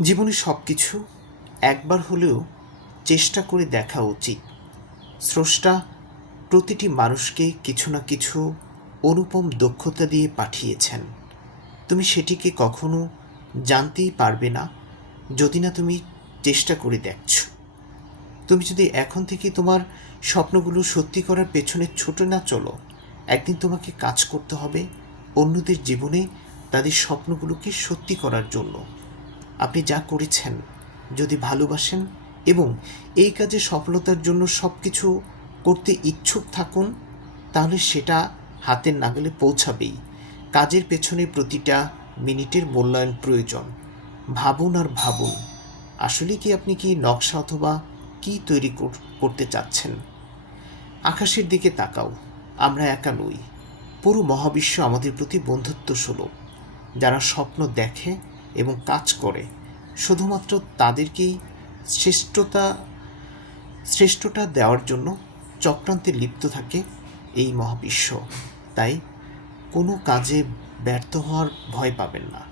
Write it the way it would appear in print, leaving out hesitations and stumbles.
জীবনে সব কিছু একবার হলেও চেষ্টা করে দেখা উচিত। স্রষ্টা প্রতিটি মানুষকে কিছু না কিছু অনুপম দক্ষতা দিয়ে পাঠিয়েছেন। তুমি সেটিকে কখনো জানতেই পারবে না যদি না তুমি চেষ্টা করে দেখছো। তুমি যদি এখন থেকে তোমার স্বপ্নগুলো সত্যি করার পেছনে ছুটে না চলো, একদিন তোমাকে কাজ করতে হবে অন্যদের জীবনে তাদের স্বপ্নগুলোকে সত্যি করার জন্য। আপনি যা করেছেন, যদি ভালোবাসেন এবং এই কাজে সফলতার জন্য সব কিছু করতে ইচ্ছুক থাকুন, তাহলে সেটা হাতের নাগালে পৌঁছাবেই। কাজের পেছনে প্রতিটা মিনিটের মূল্যায়ন প্রয়োজন। ভাবুন আর ভাবুন, আসলে কি আপনি কি নকশা অথবা কী তৈরি করতে চাচ্ছেন। আকাশের দিকে তাকাও, আমরা একা নই। পুরো মহাবিশ্ব আমাদের প্রতি বন্ধুত্ব সুলভ। যারা স্বপ্ন দেখে এবং কাজ করে, শুধুমাত্র তাদেরকেই শ্রেষ্ঠটা দেওয়ার জন্য চক্রান্তে লিপ্ত থাকে এই মহাবিশ্ব। তাই কোনো কাজে ব্যর্থ হওয়ার ভয় পাবেন না।